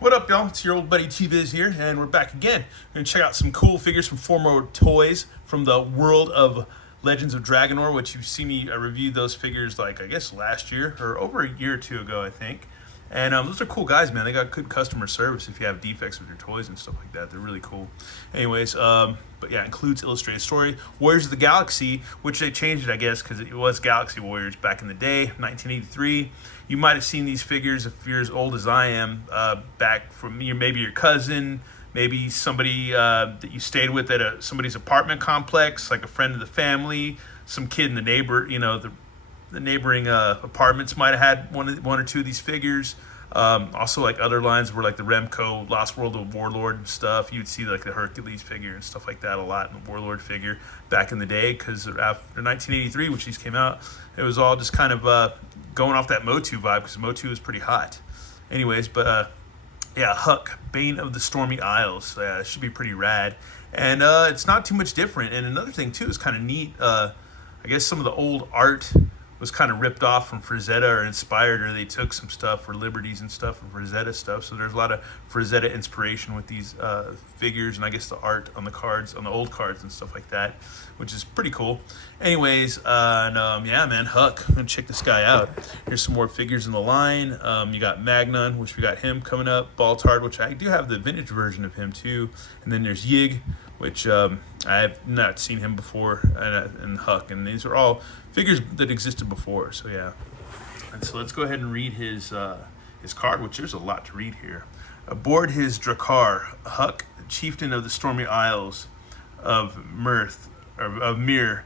What up, y'all? It's your old buddy T-Viz here, and we're back again. We're going to check out some cool figures from Formo Toys from the world of Legends of Dragonor, which you've seen me review those figures, like, I guess last year, or over a year or two ago, I think. And those are cool guys, man. They got good customer service if you have defects with your toys and stuff like that. They're really cool. Anyways, but yeah, includes illustrated story. Warriors of the Galaxy, which they changed it, I guess, because it was Galaxy Warriors back in the day, 1983. You might have seen these figures if you're as old as I am, back from maybe your cousin, maybe somebody that you stayed with at somebody's apartment complex, like a friend of the family, some kid in the the neighboring apartments might have had one or two of these figures. Also, like other lines were like the Remco Lost World of Warlord and stuff. You'd see like the Hercules figure and stuff like that a lot, and the Warlord figure back in the day, because after 1983, which these came out, it was all just kind of going off that Motu vibe, because Motu was pretty hot. Anyways, but yeah, Huck, Bane of the Stormy Isles. It should be pretty rad, and it's not too much different. And another thing too is kind of neat. I guess some of the old art was kind of ripped off from Frazetta, or inspired, or they took some stuff for Liberties and stuff from Frazetta stuff. So there's a lot of Frazetta inspiration with these figures, and I guess the art on the cards, on the old cards and stuff like that, which is pretty cool. Anyways, yeah, man, Huck. I'm gonna check this guy out. Here's some more figures in the line. You got Magnon, which we got him coming up. Baltard, which I do have the vintage version of him too. And then there's Yig, which I have not seen him before, and Huck. And these are all figures that existed before, so yeah. And so let's go ahead and read his card, which there's a lot to read here. Aboard his Drakkar, Huck, chieftain of the Stormy Isles of Myr,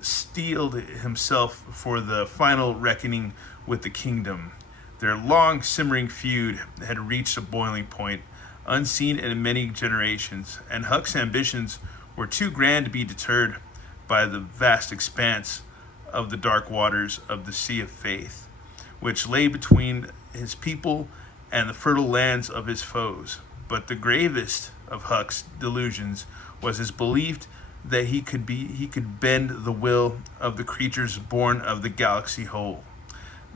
steeled himself for the final reckoning with the kingdom. Their long simmering feud had reached a boiling point, unseen in many generations, and Huck's ambitions were too grand to be deterred by the vast expanse of the dark waters of the Sea of Faith, which lay between his people and the fertile lands of his foes. But the gravest of Huck's delusions was his belief that he could bend the will of the creatures born of the galaxy whole.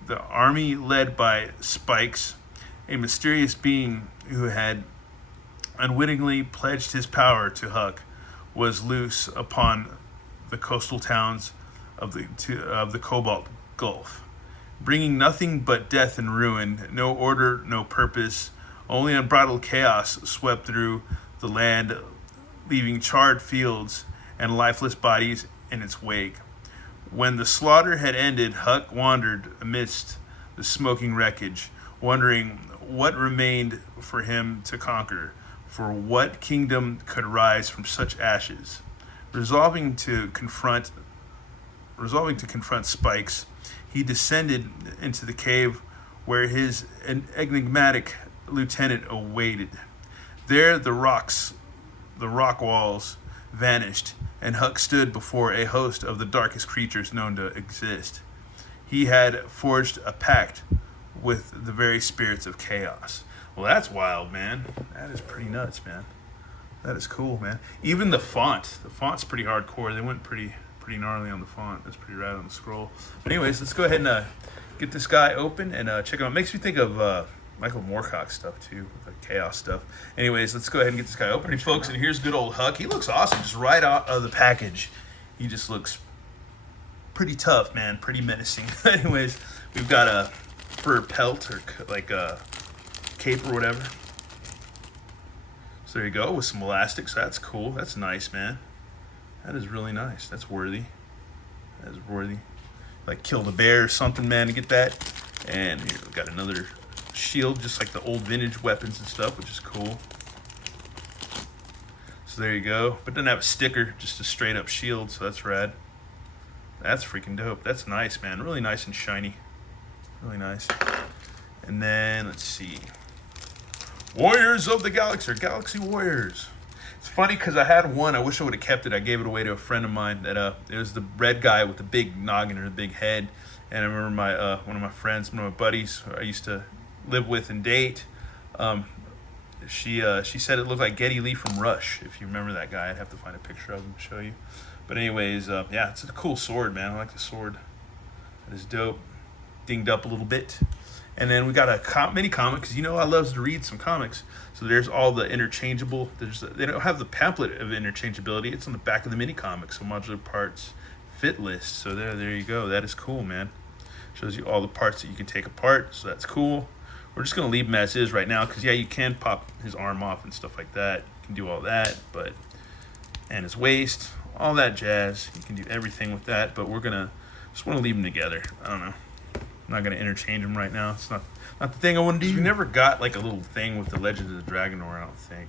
The army led by Spikes, a mysterious being who had unwittingly pledged his power to Huck, was loose upon the coastal towns of the Cobalt Gulf, bringing nothing but death and ruin. No order, no purpose, only unbridled chaos swept through the land, leaving charred fields and lifeless bodies in its wake. When the slaughter had ended, Huck wandered amidst the smoking wreckage, wondering what remained for him to conquer, for what kingdom could rise from such ashes. Resolving to confront Spikes, he descended into the cave where his enigmatic lieutenant awaited. There the rock walls vanished, and Huck stood before a host of the darkest creatures known to exist. He had forged a pact with the very spirits of chaos. Well, that's wild, man. That is pretty nuts, man. That is cool, man. Even the font's pretty hardcore. They went pretty gnarly on the font. That's pretty rad on the scroll. But anyways, let's go ahead and get this guy open and check him out. It makes me think of Michael Moorcock stuff too, the chaos stuff. Anyways, let's go ahead and get this guy open, folks. And here's good old Huck. He looks awesome, just right out of the package. He just looks pretty tough, man. Pretty menacing. Anyways, we've got a fur pelt, or like a cape or whatever. So there you go, with some elastics. That's cool. That's nice, man. That is really nice. That's worthy. That is worthy. Like kill the bear or something, man, to get that. And here we got another shield, just like the old vintage weapons and stuff, which is cool. So there you go. But it doesn't have a sticker, just a straight up shield, so that's rad. That's freaking dope. That's nice, man. Really nice and shiny. Really nice. And then let's see. Warriors of the Galaxy, or Galaxy Warriors. It's funny because I had one. I wish I would have kept it. I gave it away to a friend of mine. That it was the red guy with the big noggin or the big head. And I remember my one of my friends, one of my buddies, who I used to live with and date. She said it looked like Geddy Lee from Rush. If you remember that guy, I'd have to find a picture of him to show you. But anyways, yeah, it's a cool sword, man. I like the sword. It is dope. Dinged up a little bit. And then we got a mini comic, because you know I love to read some comics. So there's all the interchangeable. They don't have the pamphlet of interchangeability. It's on the back of the mini comic. So modular parts fit list. So there you go. That is cool, man. Shows you all the parts that you can take apart. So that's cool. We're just gonna leave him as is right now, because yeah, you can pop his arm off and stuff like that. You can do all that, but and his waist, all that jazz. You can do everything with that. But we're gonna just want to leave them together. I don't know. I'm not gonna interchange them right now. It's not the thing I want to do. We never got like a little thing with the Legends of the Dragonor. I don't think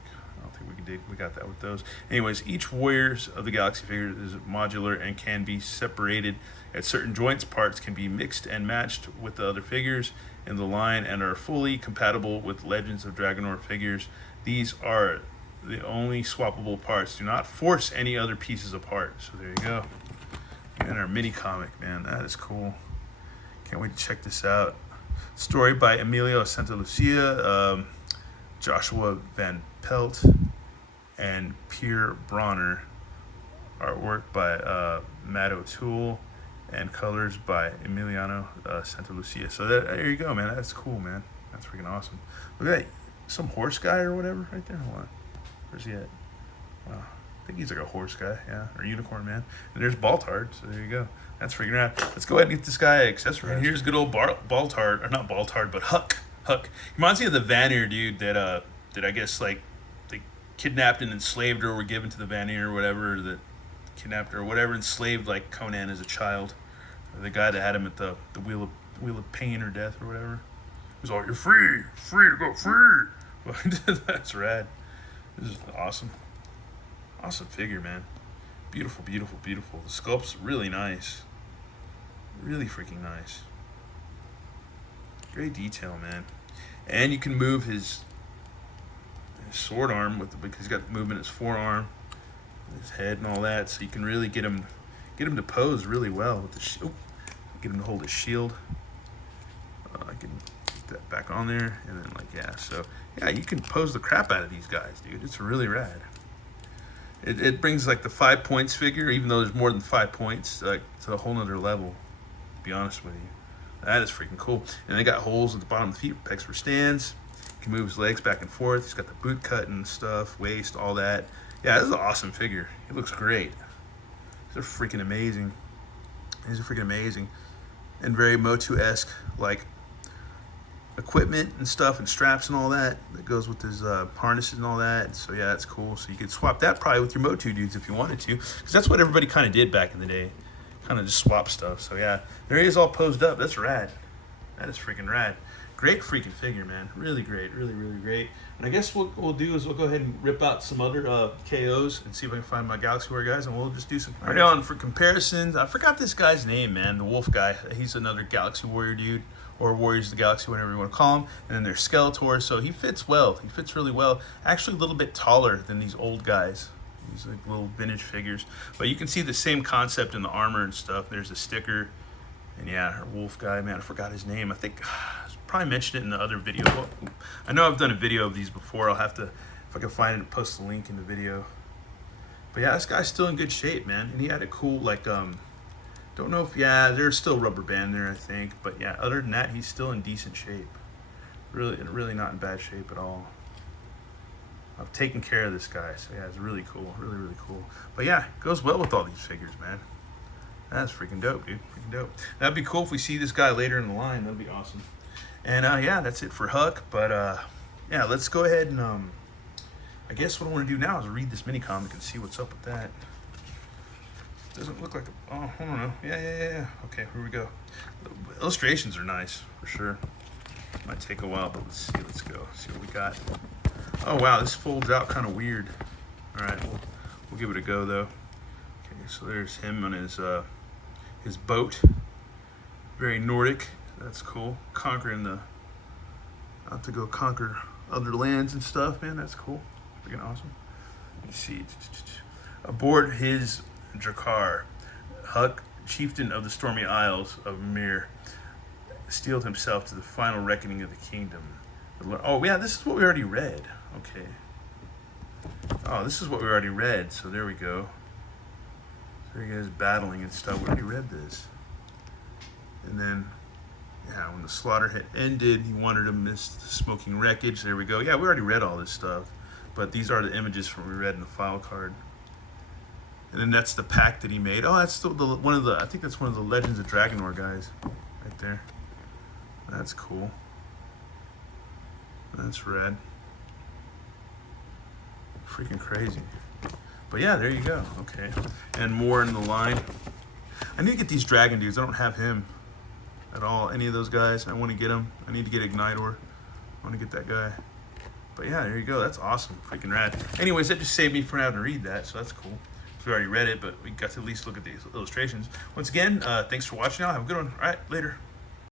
we got that with those. Anyways, each Warriors of the Galaxy figure is modular and can be separated at certain joints. Parts can be mixed and matched with the other figures in the line and are fully compatible with Legends of Dragonor figures. These are the only swappable parts. Do not force any other pieces apart. So there you go. And our mini comic, man, that is cool. Can't wait to check this out. Story by Emilio Santalucia, Joshua Van Pelt, and Pierre Bronner. Artwork by Matt O'Toole, and colors by Emiliano Santalucia. So there you go, man. That's cool, man. That's freaking awesome. Look at that. Some horse guy or whatever right there. Hold on. Where's he at? Wow. I think he's like a horse guy, yeah, or unicorn man. And there's Baltard, so there you go. That's freaking rad. Let's go ahead and get this guy accessorized. And here's good old Baltard, or not Baltard, but Huck. Huck. He reminds me of the Vanir dude that I guess like they kidnapped and enslaved or were given to the Vanir or whatever, that kidnapped or whatever, enslaved like Conan as a child. Or the guy that had him at the wheel of pain or death or whatever. He was all, "You're free to go free." That's rad. This is awesome. Awesome figure, man. Beautiful, beautiful, beautiful. The sculpt's really nice. Really freaking nice. Great detail, man. And you can move his sword arm because he's got movement in his forearm, his head, and all that. So you can really get him to pose really well with the get him to hold his shield. I can put that back on there, and then so yeah, you can pose the crap out of these guys, dude. It's really rad. It brings like the 5 points figure, even though there's more than 5 points, like to a whole nother level, to be honest with you. That is freaking cool. And they got holes at the bottom of the feet, pegs for stands. He can move his legs back and forth. He's got the boot cut and stuff, waist, all that. Yeah, this is an awesome figure. It looks great. These are freaking amazing. These are freaking amazing. And very Motu-esque, like equipment and stuff and straps and all that goes with his harnesses and all that. So yeah, that's cool. So you could swap that probably with your Motu dudes if you wanted to, because that's what everybody kind of did back in the day, kind of just swap stuff. So yeah, there he is all posed up. That's rad. That is freaking rad. Great freaking figure, man. Really great. Really, really great. And I guess what we'll do is we'll go ahead and rip out some other KOs and see if I can find my Galaxy Warrior guys, and we'll just do some right on for comparisons. I forgot this guy's name, man. The Wolf guy. He's another Galaxy Warrior dude, or Warriors of the Galaxy, whatever you want to call him. And then there's Skeletor, so he fits well. He fits really well. Actually, a little bit taller than these old guys. These like little vintage figures. But you can see the same concept in the armor and stuff. There's a sticker. And yeah, our Wolf guy, man, I forgot his name. I think probably mentioned it in the other video. Well, I know I've done a video of these before. I'll have to, if I can find it, and post the link in the video. But yeah, this guy's still in good shape, man. And he had a cool, like, don't know if, yeah, there's still rubber band there, I think. But yeah, other than that, he's still in decent shape. Really not in bad shape at all. I've taken care of this guy, so yeah, it's really cool. Really, really cool. But yeah, it goes well with all these figures, man. That's freaking dope, dude. Freaking dope. That'd be cool if we see this guy later in the line. That'd be awesome. And yeah, that's it for Huck. But yeah, let's go ahead and I guess what I want to do now is read this mini comic and see what's up with that. Doesn't look like I don't know. Yeah. Okay, here we go. The illustrations are nice for sure. Might take a while, but let's see. Let's go. See what we got. Oh wow, this folds out kind of weird. All right, we'll give it a go though. Okay, so there's him on his boat. Very Nordic. That's cool. Out to go conquer other lands and stuff, man. That's cool. Freaking awesome. Let me see. Aboard his Drakkar, Huck, chieftain of the stormy isles of Mir, steeled himself to the final reckoning of the kingdom. Oh yeah, this is what we already read. Okay. Oh, this is what we already read. So there we go. There he is battling and stuff. We already read this. And then Yeah, when the slaughter had ended, he wanted to miss the smoking wreckage. There we go. Yeah, we already read all this stuff, but these are the images from we read in the file card. And then that's the pack that he made. Oh, that's one of the. I think that's one of the Legends of Dragonor guys, right there. That's cool. That's red. Freaking crazy. But yeah, there you go. Okay, and more in the line. I need to get these dragon dudes. I don't have him at all. Any of those guys. I want to get him. I need to get Ignitor. I want to get that guy. But yeah, there you go. That's awesome. Freaking rad. Anyways, that just saved me from having to read that, so that's cool. We already read it, but we got to at least look at these illustrations. Once again, thanks for watching. Now have a good one. All right, later.